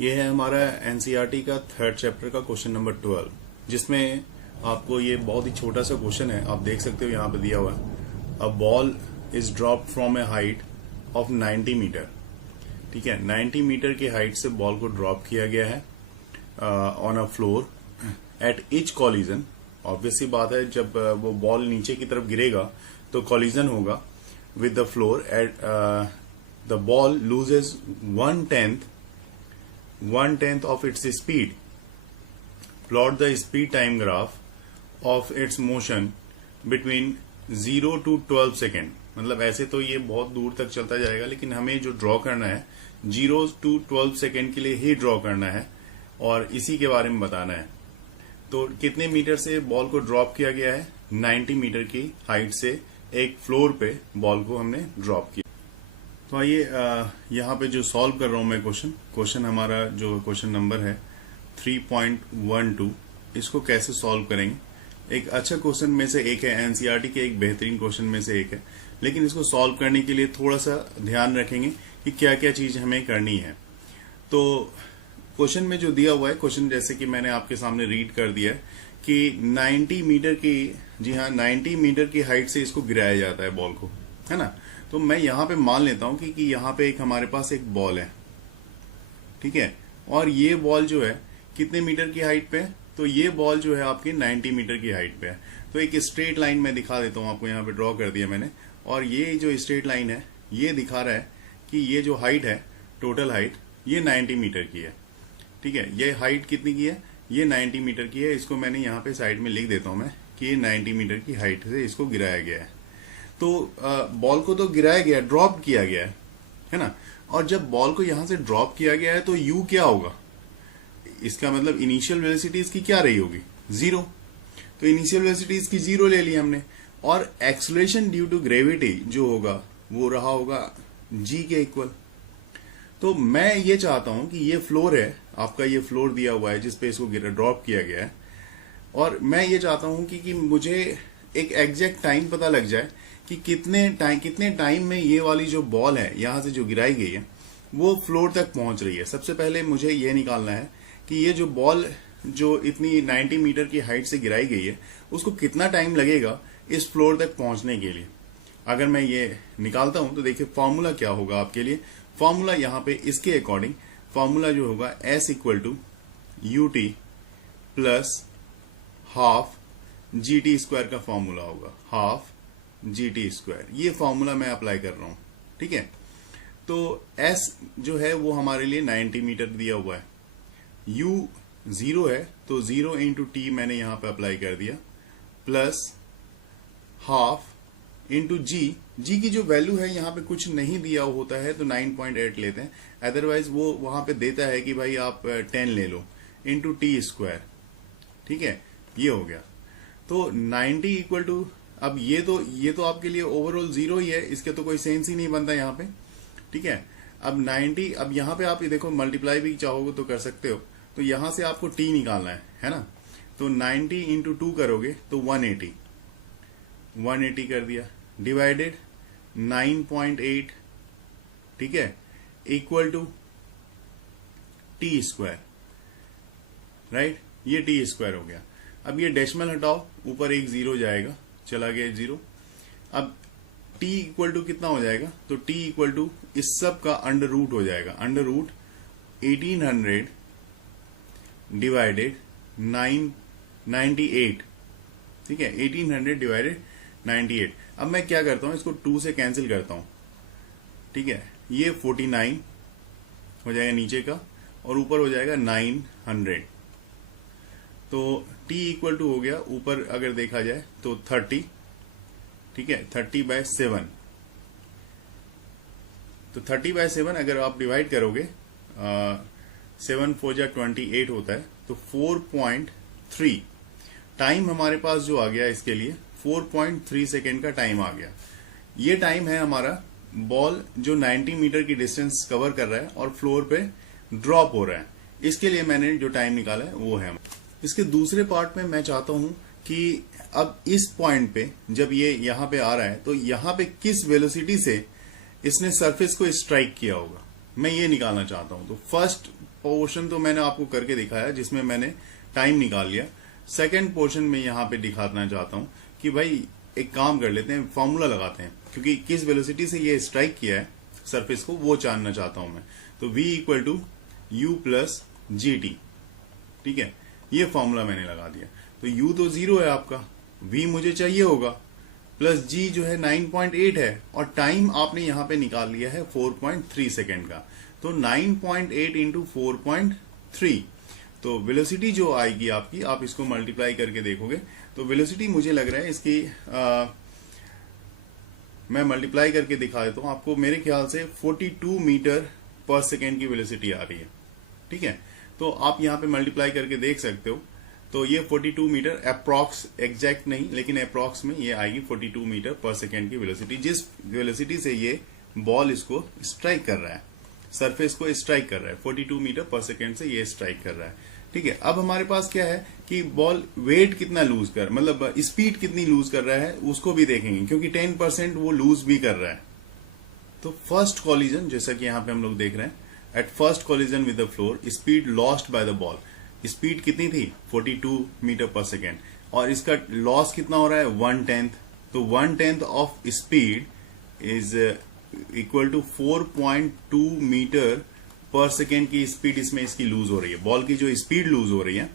ये है हमारा एनसीईआरटी का थर्ड चैप्टर का क्वेश्चन नंबर 12, जिसमें आपको ये बहुत ही छोटा सा क्वेश्चन है। आप देख सकते हो यहाँ पे दिया हुआ है, a ball is drop from a height of 90 metre. ठीक है, 90 मीटर की हाइट से बॉल को ड्रॉप किया गया है on a floor at each collision. Obvious सी बात है, जब वो बॉल नीचे की तरफ गिरेगा तो कॉलिजन होगा with the floor at the ball loses 1/10 of its speed. Plot the speed time graph of its motion between 0 to 12 second. मतलब ऐसे तो ये बहुत दूर तक चलता जाएगा, लेकिन हमें जो ड्रॉ करना है 0 to 12 सेकेंड के लिए ही ड्रॉ करना है और इसी के बारे में बताना है। तो कितने मीटर से बॉल को ड्रॉप किया गया है? 90 मीटर की हाइट से एक फ्लोर पे बॉल को हमने ड्रॉप किया। तो आइए यहाँ पे जो सॉल्व कर रहा हूं मैं क्वेश्चन हमारा जो क्वेश्चन नंबर है 3.12, इसको कैसे सॉल्व करेंगे। एक अच्छा क्वेश्चन में से एक है, एनसीईआरटी के एक बेहतरीन क्वेश्चन में से एक है, लेकिन इसको सॉल्व करने के लिए थोड़ा सा ध्यान रखेंगे कि क्या क्या चीज हमें करनी है। तो क्वेश्चन में जो दिया हुआ है, क्वेश्चन जैसे कि मैंने आपके सामने रीड कर दिया है कि 90 मीटर की, जी हाँ 90 मीटर की हाइट से इसको गिराया जाता है बॉल को, है ना। तो मैं यहां पे मान लेता हूं कि यहां पे एक हमारे पास एक बॉल है, ठीक है, और ये बॉल जो है कितने मीटर की हाइट पे है? तो ये बॉल जो है आपकी 90 मीटर की हाइट पे है। तो एक स्ट्रेट लाइन मैं दिखा देता हूं आपको, यहां पे ड्रॉ कर दिया मैंने, और ये जो स्ट्रेट लाइन है ये दिखा रहा है कि ये जो हाइट है, टोटल हाइट, ये 90 मीटर की है। ठीक है, ये हाइट कितनी की है? ये 90 मीटर की है। इसको मैंने यहाँ पे साइड में लिख देता हूं मैं कि ये 90 मीटर की हाइट से इसको गिराया गया है। तो बॉल को तो गिराया गया, ड्रॉप किया गया है ना। और जब बॉल को यहां से ड्रॉप किया गया है तो यू क्या होगा? इसका मतलब इनिशियल वेलोसिटी इसकी क्या रही होगी? 0। तो इनिशियल वेलोसिटी इसकी 0 ले ली हमने, और एक्सेलरेशन ड्यू टू ग्रेविटी जो होगा वो रहा होगा जी के इक्वल। तो मैं ये चाहता हूं कि ये फ्लोर है आपका, ये फ्लोर दिया हुआ है जिसपे इसको ड्रॉप किया गया है, और मैं ये चाहता हूं कि मुझे एक एग्जैक्ट टाइम पता लग जाए कि कितने टाइम में ये वाली जो बॉल है यहां से जो गिराई गई है वो फ्लोर तक पहुंच रही है। सबसे पहले मुझे ये निकालना है कि ये जो बॉल जो इतनी 90 मीटर की हाइट से गिराई गई है उसको कितना टाइम लगेगा इस फ्लोर तक पहुंचने के लिए। अगर मैं ये निकालता हूं तो देखिए फॉर्मूला क्या होगा आपके लिए। फॉर्मूला यहां पे इसके अकॉर्डिंग फॉर्मूला जो होगा S = UT plus half GT square का फॉर्मूला होगा, हाफ GT स्क्वायर। ये फॉर्मूला मैं अप्लाई कर रहा हूं, ठीक है। तो S जो है वो हमारे लिए 90 मीटर दिया हुआ है, U 0 है तो 0 × T मैंने यहां पे अप्लाई कर दिया, प्लस हाफ × G की जो वैल्यू है यहां पे कुछ नहीं दिया होता है तो 9.8 लेते हैं, अदरवाइज वो वहां पे देता है कि भाई आप 10 ले लो, × T स्क्वायर। ठीक है, ये हो गया। तो 90 = अब ये तो आपके लिए ओवरऑल 0 ही है, इसके तो कोई सेंस ही नहीं बनता यहाँ पे। ठीक है, अब 90, अब यहाँ पे आप ये देखो मल्टीप्लाई भी चाहोगे तो कर सकते हो। तो यहां से आपको t निकालना है ना। तो 90 × 2 करोगे तो 180 कर दिया, डिवाइडेड 9.8, ठीक है, equal to T square, right. ये T स्क्वायर हो गया। अब ये डेसिमल हटाओ, ऊपर एक 0 जाएगा, चला गया 0। अब T = कितना हो जाएगा? तो T = इस सब का अंडर रूट हो जाएगा, अंडर रूट 1800 डिवाइडेड 998। ठीक है, 1800 डिवाइडेड 98। अब मैं क्या करता हूं, इसको 2 से कैंसिल करता हूं। ठीक है, ये 49 हो जाएगा नीचे का, और ऊपर हो जाएगा 900। तो T = हो गया ऊपर अगर देखा जाए तो 30, ठीक है, 30/7। तो 30/7 अगर आप डिवाइड करोगे, 7 4 जा 28 होता है, तो 4.3 टाइम हमारे पास जो आ गया इसके लिए 4.3 सेकेंड का टाइम आ गया। ये टाइम है हमारा बॉल जो 90 मीटर की डिस्टेंस कवर कर रहा है और फ्लोर पे ड्रॉप हो रहा है, इसके लिए मैंने जो टाइम निकाला है वो है। इसके दूसरे पार्ट में मैं चाहता हूं कि अब इस पॉइंट पे जब ये यहां पे आ रहा है तो यहां पे किस वेलोसिटी से इसने सरफेस को स्ट्राइक किया होगा, मैं ये निकालना चाहता हूं। तो फर्स्ट पोर्शन तो मैंने आपको करके दिखाया जिसमें मैंने टाइम निकाल लिया। सेकंड पोर्शन में यहाँ पे दिखाना चाहता हूँ कि भाई एक काम कर लेते हैं, फॉर्मूला लगाते हैं, क्योंकि किस वेलोसिटी से ये स्ट्राइक किया है सरफेस को वो जानना चाहता हूं मैं। तो v equal to u plus g t, ठीक है, ये फॉर्मूला मैंने लगा दिया। तो u तो 0 है आपका, v मुझे चाहिए होगा, प्लस g जो है 9.8 है, और टाइम आपने यहां पे निकाल लिया है 4.3 सेकेंड का। तो 9.8 इंटू 4.3, तो वेलोसिटी जो आएगी आपकी, आप इसको मल्टीप्लाई करके देखोगे तो वेलोसिटी मुझे लग रहा है इसकी मैं मल्टीप्लाई करके दिखा देता हूं आपको। मेरे ख्याल से 42 मीटर पर सेकेंड की वेलोसिटी आ रही है, ठीक है। तो आप यहां पे मल्टीप्लाई करके देख सकते हो। तो ये 42 मीटर अप्रॉक्स, एग्जैक्ट नहीं लेकिन अप्रॉक्स में ये आएगी 42 मीटर पर सेकेंड की वेलोसिटी, जिस वेलोसिटी से ये बॉल इसको स्ट्राइक कर रहा है, सरफेस को स्ट्राइक कर रहा है। 42 मीटर पर सेकेंड से ये स्ट्राइक कर रहा है, ठीक है। अब हमारे पास क्या है कि बॉल वेट कितना लूज कर, मतलब स्पीड कितनी लूज कर रहा है उसको भी देखेंगे, क्योंकि 10% वो लूज भी कर रहा है। तो फर्स्ट कॉलिजन, जैसा कि यहाँ पे हम लोग देख रहे हैं, at first collision with the floor speed lost by the ball, speed कितनी थी 42 मीटर पर सेकेंड, और इसका लॉस कितना हो रहा है 1/10। तो 1/10 of speed is equal to 4.2 metre per second की स्पीड इसमें इसकी लूज हो रही है। बॉल की जो स्पीड लूज हो रही है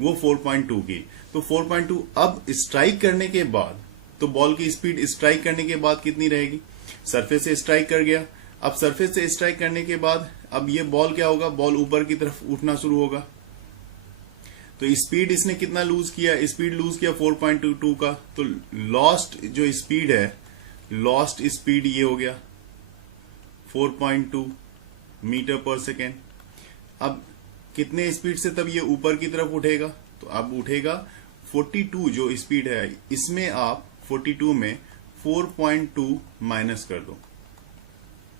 वो 4.2 की। तो 4.2 अब स्ट्राइक करने के बाद, तो बॉल की स्पीड स्ट्राइक करने के बाद कितनी रहेगी, सरफेस से स्ट्राइक कर गया। अब सरफेस से स्ट्राइक करने के बाद अब ये बॉल क्या होगा, बॉल ऊपर की तरफ उठना शुरू होगा। तो स्पीड इसने कितना लूज किया, स्पीड लूज किया 4.22 का। तो लॉस्ट जो स्पीड है, लॉस्ट स्पीड ये हो गया 4.2 मीटर पर सेकेंड। अब कितने स्पीड से तब ये ऊपर की तरफ उठेगा, तो अब उठेगा 42 जो स्पीड है, इसमें आप 42 में 4.2 माइनस कर दो,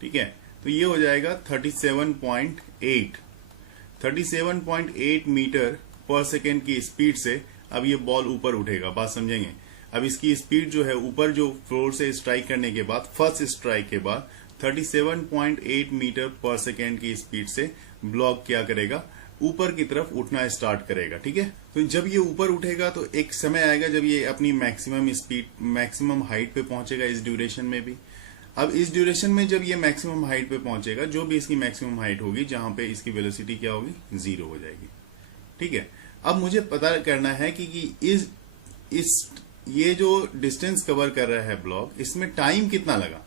ठीक है। तो ये हो जाएगा 37.8 मीटर पर सेकेंड की स्पीड से अब ये बॉल ऊपर उठेगा। बात समझेंगे। अब इसकी स्पीड जो है ऊपर जो फ्लोर से स्ट्राइक करने के बाद, फर्स्ट स्ट्राइक के बाद 37.8 मीटर पर सेकेंड की स्पीड से ब्लॉक क्या करेगा, ऊपर की तरफ उठना स्टार्ट करेगा, ठीक है। तो जब ये ऊपर उठेगा तो एक समय आएगा जब ये अपनी मैक्सिमम स्पीड, मैक्सिमम हाइट पे पहुंचेगा इस ड्यूरेशन में भी। अब इस ड्यूरेशन में जब ये मैक्सिमम हाइट पे पहुंचेगा, जो भी इसकी मैक्सिमम हाइट होगी, जहां पे इसकी वेलोसिटी क्या होगी, 0 हो जाएगी, ठीक है। अब मुझे पता करना है कि ये जो डिस्टेंस कवर कर रहा है ब्लॉक, इसमें टाइम कितना लगा,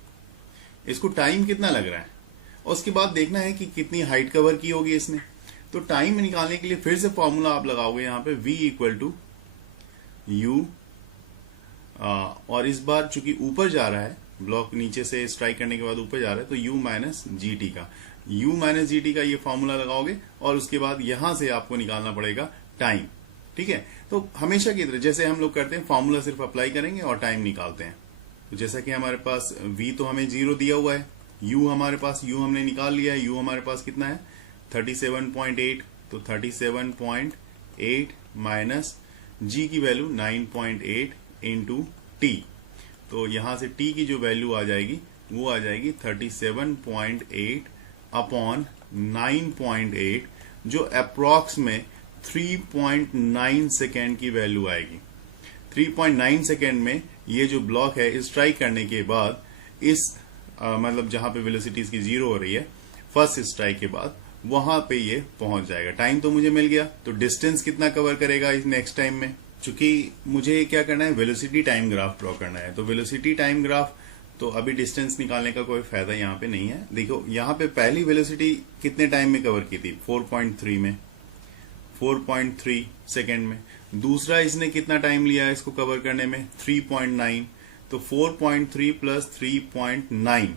इसको टाइम कितना लग रहा है, और उसके बाद देखना है कि कितनी हाइट कवर की होगी इसने। तो टाइम निकालने के लिए फिर से फॉर्मूला आप लगाओगे यहाँ पे, v इक्वल टू यू, और इस बार चूंकि ऊपर जा रहा है ब्लॉक, नीचे से स्ट्राइक करने के बाद ऊपर जा रहा है, तो u माइनस जी टी का, u माइनस जी टी का ये फॉर्मूला लगाओगे, और उसके बाद यहां से आपको निकालना पड़ेगा टाइम, ठीक है। तो हमेशा की तरह जैसे हम लोग करते हैं, फॉर्मूला सिर्फ अप्लाई करेंगे और टाइम निकालते हैं। तो जैसा कि हमारे पास v तो हमें 0 दिया हुआ है, u हमारे पास, u हमने निकाल लिया है, u हमारे पास कितना है 37.8, तो 37.8 माइनस g की वैल्यू 9.8 इंटू टी। तो यहां से t की जो वैल्यू आ जाएगी वो आ जाएगी 37.8 अपॉन 9.8, जो अप्रॉक्स में 3.9 सेकेंड की वैल्यू आएगी। 3.9 सेकेंड में ये जो ब्लॉक है स्ट्राइक करने के बाद इस मतलब जहां पे वेलोसिटी इसकी 0 हो रही है, फर्स्ट स्ट्राइक के बाद वहां पे ये पहुंच जाएगा। टाइम तो मुझे मिल गया, तो डिस्टेंस कितना कवर करेगा इस नेक्स्ट टाइम में, चूंकि मुझे क्या करना है, वेलोसिटी टाइम ग्राफ ड्रॉ करना है। तो वेलोसिटी टाइम ग्राफ, तो अभी डिस्टेंस निकालने का कोई फायदा यहाँ पे नहीं है। देखो यहाँ पे पहली वेलोसिटी कितने टाइम में कवर की थी, 4.3 में, 4.3 सेकेंड में। दूसरा इसने कितना टाइम लिया है इसको कवर करने में, 3.9, तो 4.3 प्लस 3.9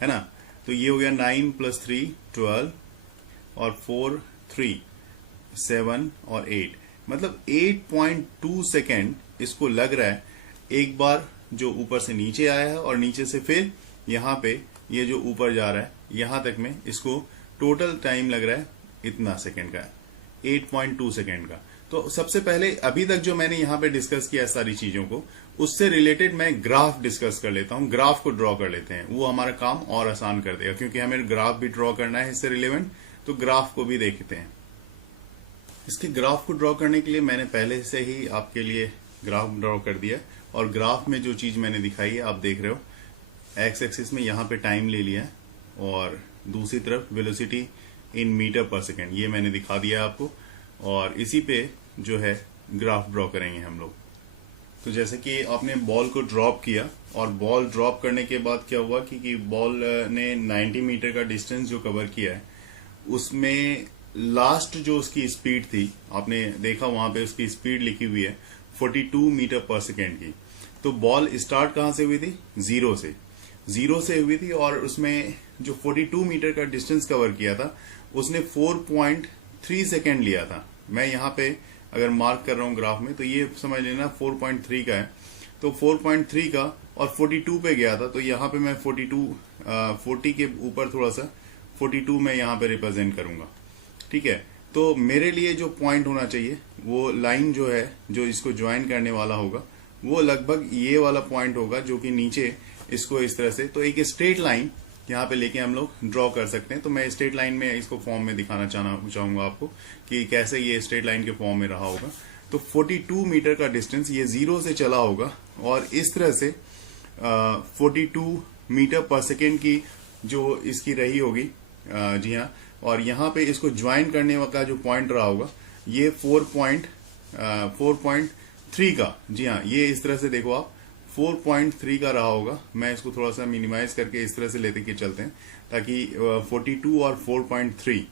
है ना, तो ये हो गया 9 प्लस 3 12, और 4 3 7 और 8, मतलब 8.2 सेकेंड इसको लग रहा है एक बार जो ऊपर से नीचे आया है, और नीचे से फिर यहाँ पे ये जो ऊपर जा रहा है यहां तक में, इसको टोटल टाइम लग रहा है इतना सेकेंड का, 8.2 सेकेंड का। तो सबसे पहले अभी तक जो मैंने यहाँ पे डिस्कस किया सारी चीजों को, उससे रिलेटेड मैं ग्राफ डिस्कस कर लेता हूँ, ग्राफ को ड्रॉ कर लेते हैं, वो हमारा काम और आसान कर देगा, क्योंकि हमें ग्राफ भी ड्रॉ करना है इससे रिलेवेंट, तो ग्राफ को भी देखते हैं। इसके ग्राफ को ड्रॉ करने के लिए मैंने पहले से ही आपके लिए ग्राफ ड्रॉ कर दिया है, और ग्राफ में जो चीज मैंने दिखाई है आप देख रहे हो, एक्स एक्सिस में यहाँ पे टाइम ले लिया है और दूसरी तरफ velocity in metre per second, ये मैंने दिखा दिया आपको, और इसी पे जो है ग्राफ ड्रॉ करेंगे हम लोग। तो जैसे कि आपने बॉल को ड्रॉप किया, और बॉल ड्रॉप करने के बाद क्या हुआ कि बॉल ने 90 मीटर का डिस्टेंस जो कवर किया है, उसमें लास्ट जो उसकी स्पीड थी, आपने देखा वहां पे उसकी स्पीड लिखी हुई है 42 मीटर पर सेकेंड की। तो बॉल स्टार्ट कहां से हुई थी? जीरो से हुई थी, और उसमें जो 42 मीटर का डिस्टेंस कवर किया था उसने 4.3 सेकेंड लिया था। मैं यहाँ पे अगर मार्क कर रहा हूं ग्राफ में, तो ये समझ लेना 4.3 का है। तो 4.3 का और 42 पे गया था, तो यहाँ पे मैं 40 के ऊपर थोड़ा सा 42 में यहाँ पे रिप्रेजेंट करूंगा। ठीक है, तो मेरे लिए जो पॉइंट होना चाहिए, वो लाइन जो है जो इसको ज्वाइन करने वाला होगा, वो लगभग ये वाला पॉइंट होगा, जो कि नीचे इसको इस तरह से, तो एक स्ट्रेट लाइन यहाँ पे लेके हम लोग ड्रॉ कर सकते हैं। तो मैं स्ट्रेट लाइन में इसको फॉर्म में दिखाना चाहूंगा आपको कि कैसे ये स्ट्रेट लाइन के फॉर्म में रहा होगा। तो 42 मीटर का डिस्टेंस ये जीरो से चला होगा, और इस तरह से 42 मीटर पर सेकेंड की जो इसकी रही होगी, जी हाँ, और यहाँ पे इसको ज्वाइन करने का जो पॉइंट रहा होगा, ये 4.3 का, जी हाँ, ये इस तरह से देखो आप 4.3 का रहा होगा। मैं इसको थोड़ा सा मिनिमाइज करके इस तरह से लेते के चलते हैं, ताकि 42 और 4.3,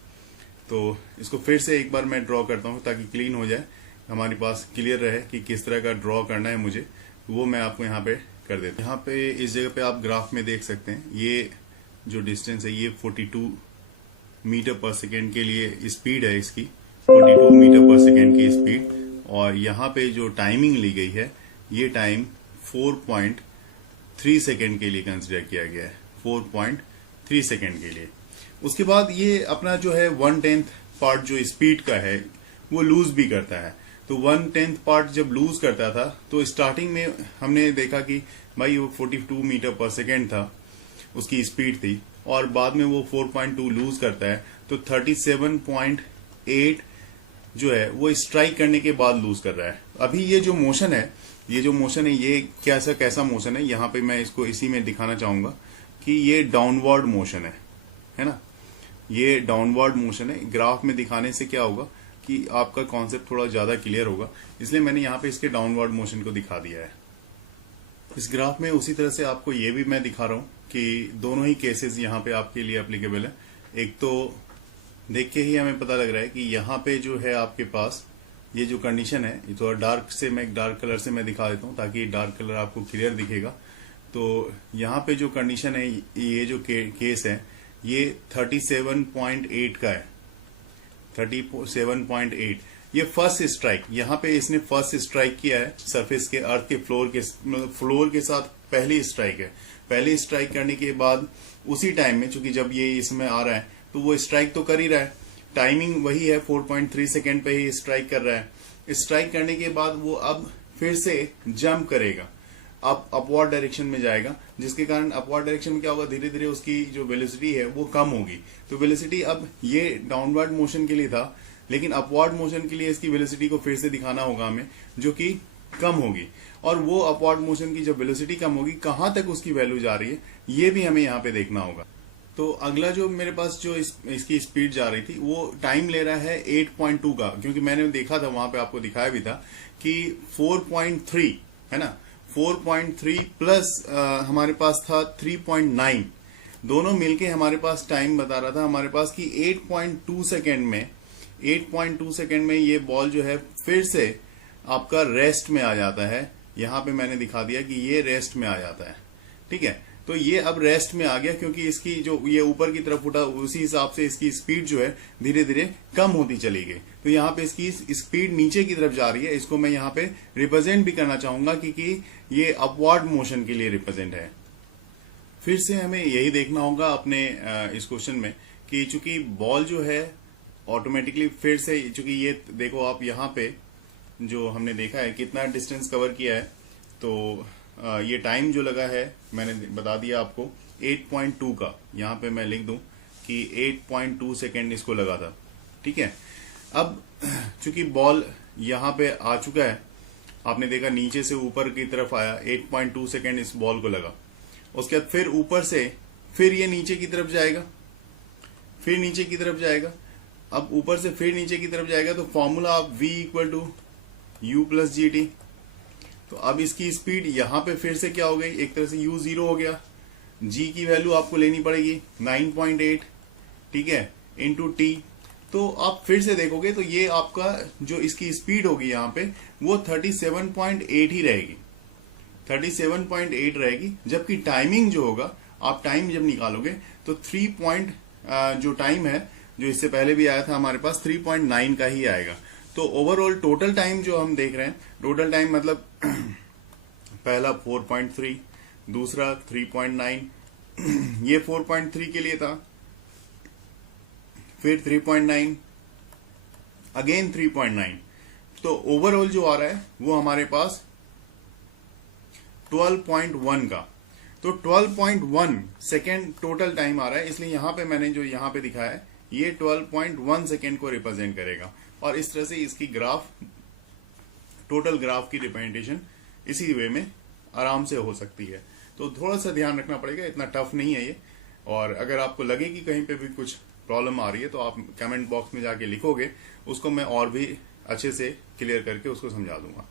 तो इसको फिर से एक बार मैं ड्रॉ करता हूँ ताकि क्लीन हो जाए, हमारे पास क्लियर रहे कि किस तरह का ड्रॉ करना है मुझे, वो मैं आपको यहाँ पे कर देता हूँ। यहाँ पे इस जगह पे आप ग्राफ में देख सकते हैं, ये जो डिस्टेंस है ये 42 मीटर पर सेकेंड के लिए स्पीड है इसकी, 42 मीटर पर सेकेंड की स्पीड, और यहाँ पे जो टाइमिंग ली गई है, ये टाइम 4.3 सेकेंड के लिए कंसिडर किया गया है, 4.3 सेकेंड के लिए। उसके बाद ये अपना जो है 1/10 पार्ट जो स्पीड का है वो लूज भी करता है। तो 1/10 पार्ट जब लूज करता था, तो स्टार्टिंग में हमने देखा कि भाई वो 42 मीटर पर सेकेंड था, उसकी स्पीड थी, और बाद में वो 4.2 लूज करता है, तो 37.8 जो है वो स्ट्राइक करने के बाद लूज कर रहा है। अभी ये जो मोशन है, ये कैसा मोशन है, यहाँ पे मैं इसको इसी में दिखाना चाहूंगा कि ये डाउनवर्ड मोशन है ना, ये डाउनवर्ड मोशन है। ग्राफ में दिखाने से क्या होगा कि आपका कॉन्सेप्ट थोड़ा ज्यादा क्लियर होगा, इसलिए मैंने यहाँ पे इसके डाउनवर्ड मोशन को दिखा दिया है। इस ग्राफ में उसी तरह से आपको ये भी मैं दिखा रहा हूं कि दोनों ही केसेस यहाँ पे आपके लिए एप्लीकेबल है। एक तो देख के ही हमें पता लग रहा है कि यहाँ पे जो है आपके पास ये जो कंडीशन है, ये थोड़ा डार्क कलर से मैं दिखा देता हूँ ताकि डार्क कलर आपको क्लियर दिखेगा। तो यहाँ पे जो कंडीशन है, ये जो केस है, ये 37.8 का है, 37.8। ये फर्स्ट स्ट्राइक, यहाँ पे इसने फर्स्ट स्ट्राइक किया है सरफेस के, अर्थ के फ्लोर के साथ पहली स्ट्राइक है। पहली स्ट्राइक करने के बाद उसी टाइम में, चूंकि जब ये इसमें आ रहा है तो वो स्ट्राइक तो कर ही रहा है, टाइमिंग वही है, 4.3 सेकेंड पे ही स्ट्राइक कर रहा है। स्ट्राइक करने के बाद वो अब फिर से जंप करेगा, अब अपवर्ड डायरेक्शन में जाएगा, जिसके कारण अपवर्ड डायरेक्शन में क्या होगा, धीरे धीरे उसकी जो वेलोसिटी है वो कम होगी। तो वेलोसिटी, अब ये डाउनवर्ड मोशन के लिए था, लेकिन अपवर्ड मोशन के लिए इसकी वेलोसिटी को फिर से दिखाना होगा हमें, जो कि कम होगी। और वो अपवर्ड मोशन की जब वेलोसिटी कम होगी, कहां तक उसकी वैल्यू जा रही है, ये भी हमें यहाँ पे देखना होगा। तो अगला जो मेरे पास जो इसकी स्पीड जा रही थी, वो टाइम ले रहा है 8.2 का, क्योंकि मैंने देखा था वहां पे, आपको दिखाया भी था कि 4.3 है ना, 4.3 प्लस हमारे पास था 3.9, दोनों मिलके हमारे पास टाइम बता रहा था हमारे पास कि 8.2 सेकेंड में ये बॉल जो है फिर से आपका रेस्ट में आ जाता है। यहां पे मैंने दिखा दिया कि ये रेस्ट में आ जाता है, ठीक है। तो ये अब रेस्ट में आ गया, क्योंकि इसकी जो ये ऊपर की तरफ उठा, उसी हिसाब से इसकी स्पीड जो है धीरे धीरे कम होती चली गई। तो यहाँ पे इसकी स्पीड नीचे की तरफ जा रही है। इसको मैं यहाँ पे रिप्रेजेंट भी करना चाहूंगा कि ये अपवर्ड मोशन के लिए रिप्रेजेंट है। फिर से हमें यही देखना होगा अपने इस क्वेश्चन में कि चूंकि बॉल जो है ऑटोमेटिकली फिर से, चूंकि ये देखो आप यहाँ पे जो हमने देखा है कितना डिस्टेंस कवर किया है, तो ये टाइम जो लगा है मैंने बता दिया आपको 8.2 का। यहाँ पे मैं लिख दूं कि 8.2 सेकेंड इसको लगा था। ठीक है, अब चूंकि बॉल यहां पे आ चुका है, आपने देखा नीचे से ऊपर की तरफ आया, 8.2 सेकेंड इस बॉल को लगा। उसके बाद फिर ऊपर से फिर ये नीचे की तरफ जाएगा, फिर नीचे की तरफ जाएगा। अब ऊपर से फिर नीचे की तरफ जाएगा तो फॉर्मूला आप v equal to u plus g t. तो अब इसकी स्पीड यहां पे फिर से क्या हो गई, एक तरह से u 0 हो गया। g की वैल्यू आपको लेनी पड़ेगी 9.8, ठीक है, इंटू टी। तो आप फिर से देखोगे तो ये आपका जो इसकी स्पीड होगी यहाँ पे वो 37.8 ही रहेगी, 37.8 रहेगी। जबकि टाइमिंग जो होगा, आप टाइम जब निकालोगे तो 3 जो टाइम है जो इससे पहले भी आया था हमारे पास 3.9 का ही आएगा। तो ओवरऑल टोटल टाइम जो हम देख रहे हैं, टोटल टाइम मतलब पहला 4.3, दूसरा 3.9, ये 4.3 के लिए था, फिर 3.9, अगेन 3.9। तो ओवरऑल जो आ रहा है वो हमारे पास 12.1 का, तो 12.1 सेकेंड टोटल टाइम आ रहा है। इसलिए यहां पे मैंने जो यहां पे दिखाया है ये 12.1 सेकेंड को रिप्रेजेंट करेगा। और इस तरह से इसकी ग्राफ, टोटल ग्राफ की रिप्रेजेंटेशन इसी वे में आराम से हो सकती है। तो थोड़ा सा ध्यान रखना पड़ेगा, इतना टफ नहीं है ये। और अगर आपको लगे कि कहीं पे भी कुछ प्रॉब्लम आ रही है तो आप कमेंट बॉक्स में जाके लिखोगे, उसको मैं और भी अच्छे से क्लियर करके उसको समझा दूंगा।